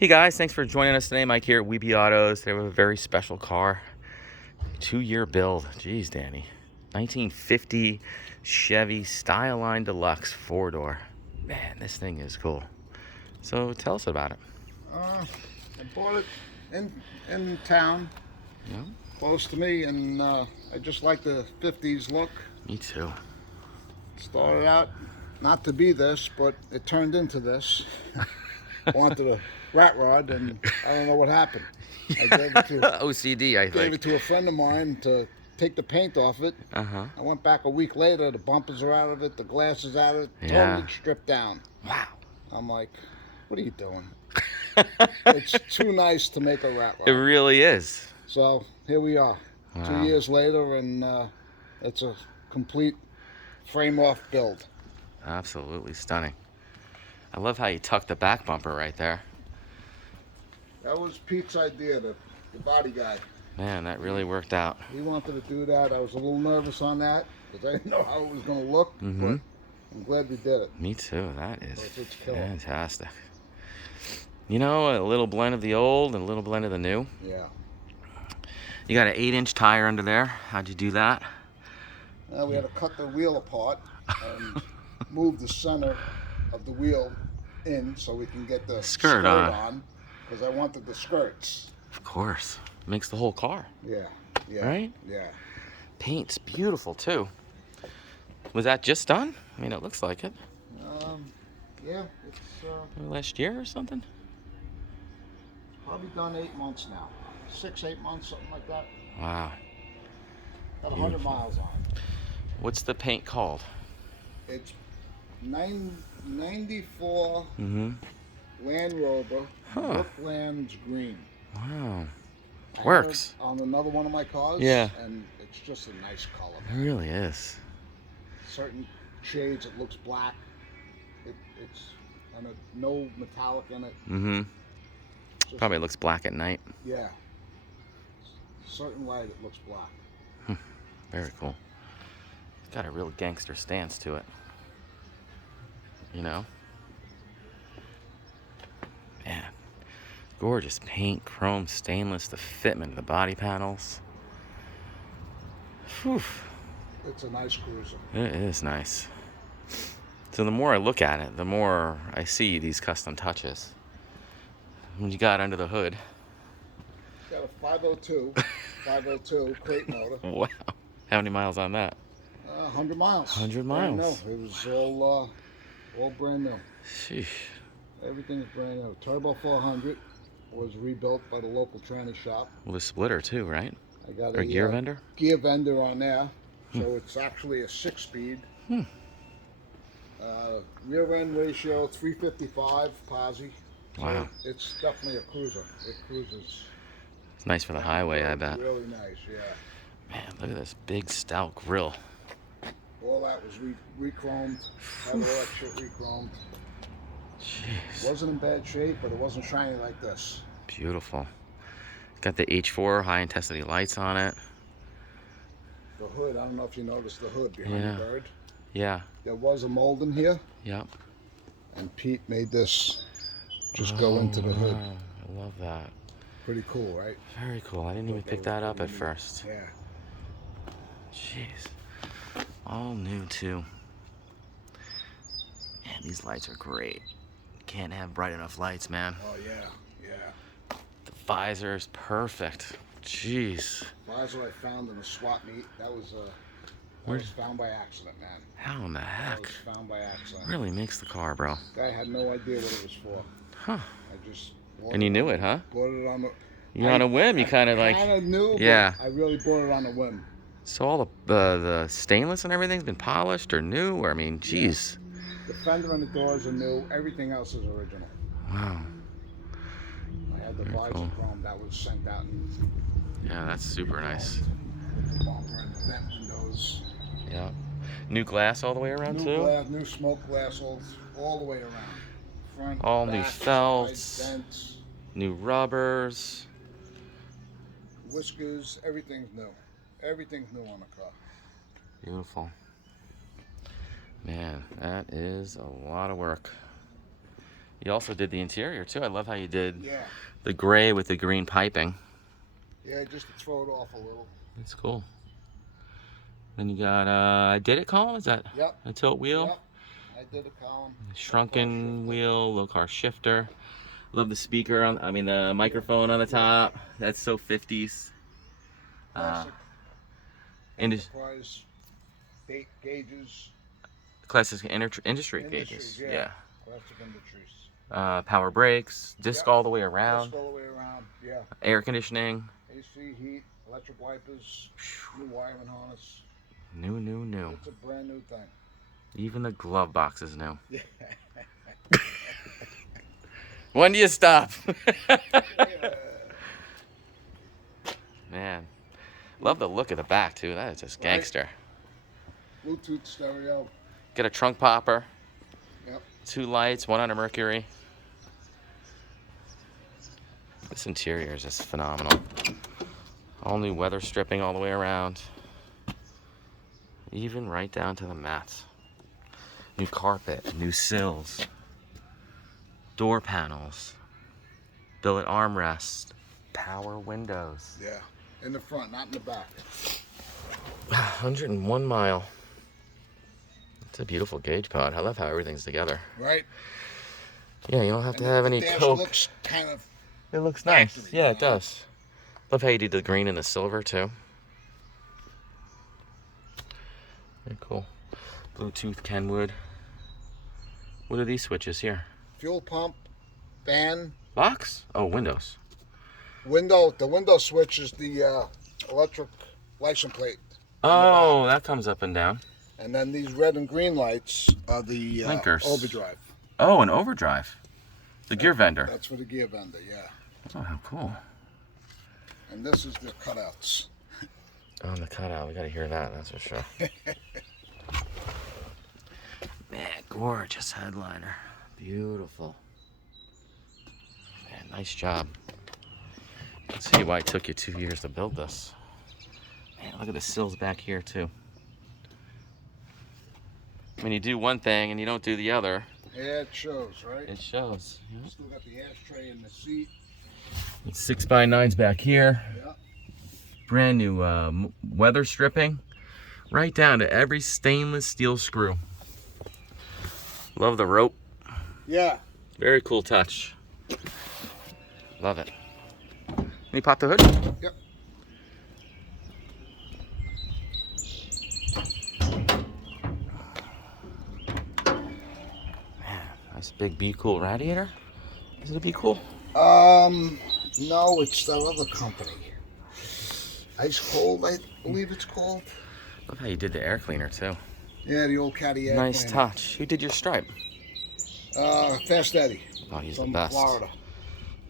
Hey guys, thanks for joining us today. Mike here at Weeby Autos. Today we have a very special car. 2-year build. Jeez, Danny. 1950 Chevy Styleline Deluxe 4-door. Man, this thing is cool. So tell us about it. I bought it in town, Yeah, close to me, and I just like the 50s look. me too. Started out not to be this, but it turned into this. Wanted a rat rod, and I don't know what happened. I gave it to OCD, I think. gave it to a friend of mine to take the paint off it. Uh-huh. I went back a week later. The bumpers are out of it, the glass is out of it, Yeah. totally stripped down. Wow. I'm like, what are you doing? It's too nice to make a rat It rod. really is. So here we are, Wow. 2 years later, and it's a complete frame-off build. Absolutely stunning. I love how you tucked the back bumper right there. That was Pete's idea, the body guy. Man, that really worked out. He wanted to do that. I was a little nervous on that because I didn't know how it was going to look, but I'm glad we did it. Me too. That is It's killer. fantastic. You know, a little blend of the old and a little blend of the new. Yeah. You got an 8-inch tire under there. How'd you do that? We had to cut the wheel apart and move the center of the wheel in so we can get the skirt on, because I wanted the skirts. Of course. Makes the whole car. Yeah. Yeah. Right? Yeah. Paint's beautiful too. Was that just done? I mean, it looks like it. Yeah. It's Last year or something? probably done 8 months now. 6-8 months, something like that. Wow. Got 100 miles on it. What's the paint called? It's 94 Mm-hmm. Land Rover, Huh. Brooklands green. Wow. I Works. had it on another one of my cars. Yeah. And it's just a nice color. It really is. Certain shades it looks black. It's and no metallic in it. Mm-hmm. Just, Probably looks black at night. Yeah. Certain light it looks black. Very cool. It's got a real gangster stance to it. You know? Man. Gorgeous paint, chrome, stainless, the fitment of the body panels. Whew. It's a nice cruiser. It is nice. So the more I look at it, the more I see these custom touches. What you got under the hood? Got a 502 crate motor. Wow. How many miles on that? 100 miles. 100 miles. No, it was all brand new. Sheesh. Everything's brand new. Turbo 400 was rebuilt by the local tranny shop. With a splitter too, right? I got Or a gear vendor? Gear vendor on there, so it's actually a 6-speed. Rear end ratio 355 Posi. Wow. So it's definitely a cruiser. It cruises. It's nice for the highway, I bet. Really nice, yeah. Man, look at this big stout grill. All that was re-chromed. Had all that shit re-chromed. Jeez. Wasn't in bad shape, but it wasn't shiny like this. Beautiful. Got the H4 high intensity lights on it. The hood, I don't know if you noticed the hood behind the bird. Yeah. There was a mold in here, Yep. and Pete made this just go into the hood. Wow. I love that. Pretty cool, right? Very cool. I didn't even pick that up at first. Yeah. Jeez. All new too. Man, these lights are great. Can't have bright enough lights, man. Oh yeah, yeah. The visor's perfect. Jeez. Visor I found in a swap meet. That was found by accident, man. How in the That heck? was found by accident. Really makes the car, bro. Guy had no idea what it was for. Huh. I just And you knew it, huh? bought it on the. You're on a whim. You kind of like. Kind of knew. Yeah. But I really bought it on a whim. So all the stainless and everything's been polished or new, or I mean, geez. The fender and the doors are new. Everything else is original. Wow. I had the Very visor cool. chrome that was sent out and Yeah, that's super nice. bumper and vent windows. Yeah. New glass all the way around New too. glass, new smoke glass all the way around. Front, All back, new felts. side, vents, New rubbers. whiskers, everything's new. Everything's new on the car. Beautiful. Man, that is a lot of work. You also did the interior too. I love how you did Yeah. the gray with the green piping. Yeah, just to throw it off a little. That's cool. Then you got I did it column. Is that Yep. a tilt wheel? Yep. I did a column. Shrunken wheel, low car shifter. Love the speaker on. I mean the microphone on the top. That's so 50s. Classic. Enterprise gauges. Classic industry gauges. Yeah. Classic industries. Power brakes, disc all the way around. Disc all the way around. Yeah. Air conditioning. AC, heat, electric wipers, new wiring harness. New. It's a brand new thing. Even the glove box is new. Yeah. When do you stop? Man. Love the look of the back too. That is just gangster. Bluetooth stereo. Get a trunk popper. Yep. 2 lights, 1 on a Mercury. This interior is just phenomenal. All new weather stripping all the way around. Even right down to the mats. New carpet, new sills. Door panels. Billet armrest. Power windows. Yeah. In the front, not in the back. 101 mile. It's a beautiful gauge pod. I love how everything's together. Right? Yeah, you don't have to have any dash coke. Looks kind of It looks nice. factory, Yeah, you it know? does. Love how you did the green and the silver too. Very cool. Bluetooth Kenwood. What are these switches here? fuel pump, fan, Box? Oh, windows. window. The window switch is the electric license plate. Oh, that comes up and down. And then these red and green lights are the Blinkers. overdrive. Oh, an overdrive. The gear vendor. That's for the gear vendor, yeah. Oh, how cool. And this is the cutouts. Oh, the cutout. We gotta hear that, that's for sure. Man, gorgeous headliner. Beautiful. Man, nice job. Let's see why it took you 2 years to build this. Man, look at the sills back here, too. When you do one thing and you don't do the other, Yeah, it shows, right? it shows. Yeah. Still got the ashtray in the seat. 6x9s back here. Yeah. Brand new weather stripping. Right down to every stainless steel screw. Love the rope. Yeah. Very cool touch. Love it. Let me pop the hood. Yep. Man, nice big Be Cool radiator. Is it a Be Cool? No, it's that other company. Ice Cold, I believe it's called. Love how you did the air cleaner too. Yeah, the old Cadillac. Nice cleaner. touch. Who did your stripe? Fast Eddie. Oh, he's from the best. Florida.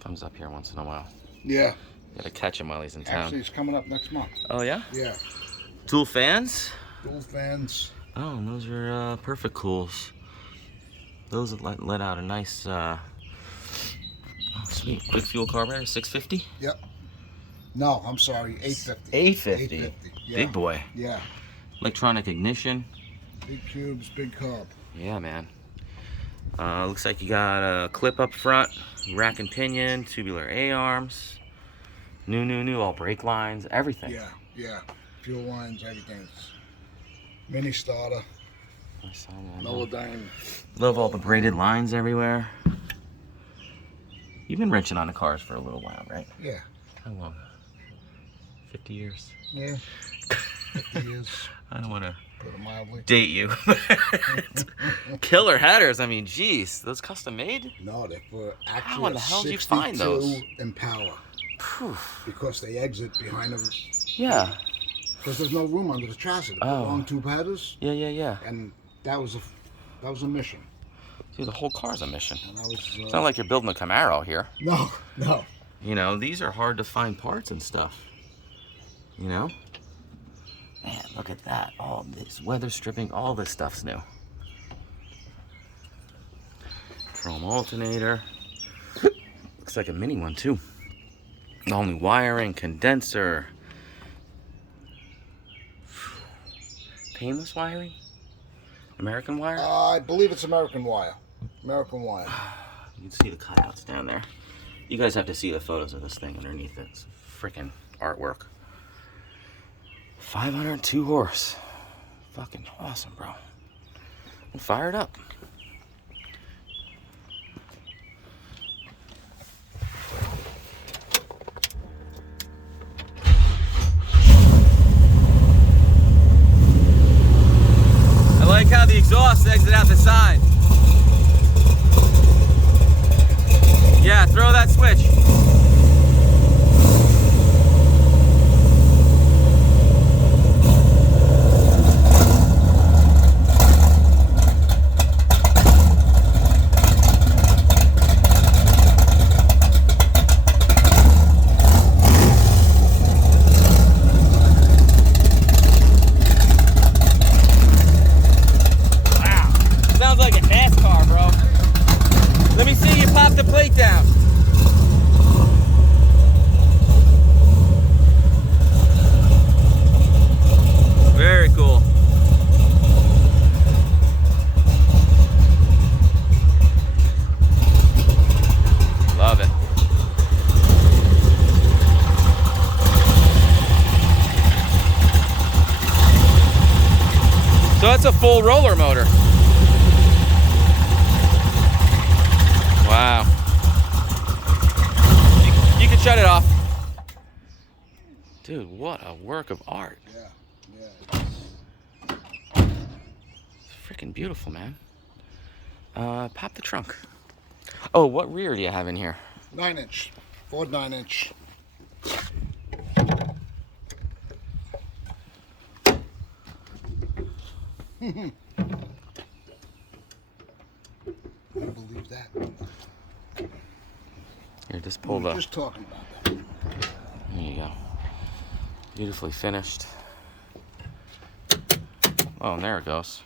Comes up here once in a while. Yeah. Gotta catch him while he's in town. Actually, it's coming up next month. Oh yeah? Yeah. Dual fans? Dual fans. Oh, and those are perfect cools. Those let out a nice, oh sweet, quick fuel carburetor, 650? Yep. No, I'm sorry, 850. 850. 850. Yeah. Big boy. Yeah. Electronic ignition. Big cubes, big carb. Yeah, man. Looks like you got a clip up front, rack and pinion, tubular A arms. New, all brake lines, everything. Yeah, yeah. Fuel lines, everything. Mini starter. I saw that. Lower dyne. Love all the braided lines everywhere. You've been wrenching on the cars for a little while, right? Yeah. How long? 50 years? Yeah. 50 years. I don't want to Put it mildly. date you. Killer headers. I mean, geez, those custom made? No, they were actually How in the hell did you find those? Impala. Phew. Because they exit behind them. Yeah. Because there's no room under the chassis. They put Oh. long tube headers, Yeah. and that was a mission. Dude, the whole car's a mission. And I was. It's not like you're building a Camaro here. No. You know, these are hard to find parts and stuff. You know? Man, look at that. All this weather stripping, all this stuff's new. Chrome alternator. Looks like a mini one too. All new wiring, condenser. Painless wiring? American wire? I believe it's American wire. American wire. You can see the cutouts down there. You guys have to see the photos of this thing underneath it. It's freaking artwork. 502 horse. Fucking awesome, bro. And fire it up. I like how the exhaust exits out the side. Yeah, throw that switch. Down. Very cool. Love it. So that's a full roller motor. Wow. You can shut it off. Dude, what a work of art. Yeah. It's freaking beautiful, man. Pop the trunk. Oh, what rear do you have in here? 9-inch. Ford 9-inch. I don't believe that. Here, just pull the... Just talking about that. There you go. Beautifully finished. Oh, and there it goes.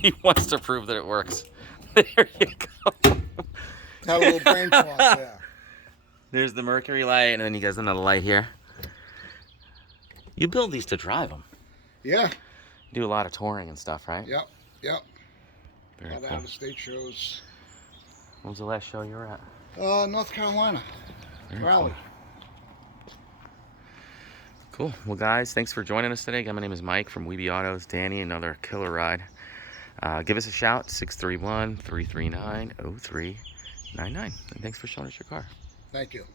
He wants to prove that it works. There you go. Had a little brain fart there. There's the mercury light, and then you guys another light here. You build these to drive them. Yeah. You do a lot of touring and stuff, right? Yep. Very A lot of cool. out-of-state shows. When was the last show you were at? North Carolina. Very Raleigh. Cool. Well, guys, thanks for joining us today. Again, my name is Mike from Weeby Autos. Danny, another killer ride. Give us a shout, 631-339-0399. And thanks for showing us your car. Thank you.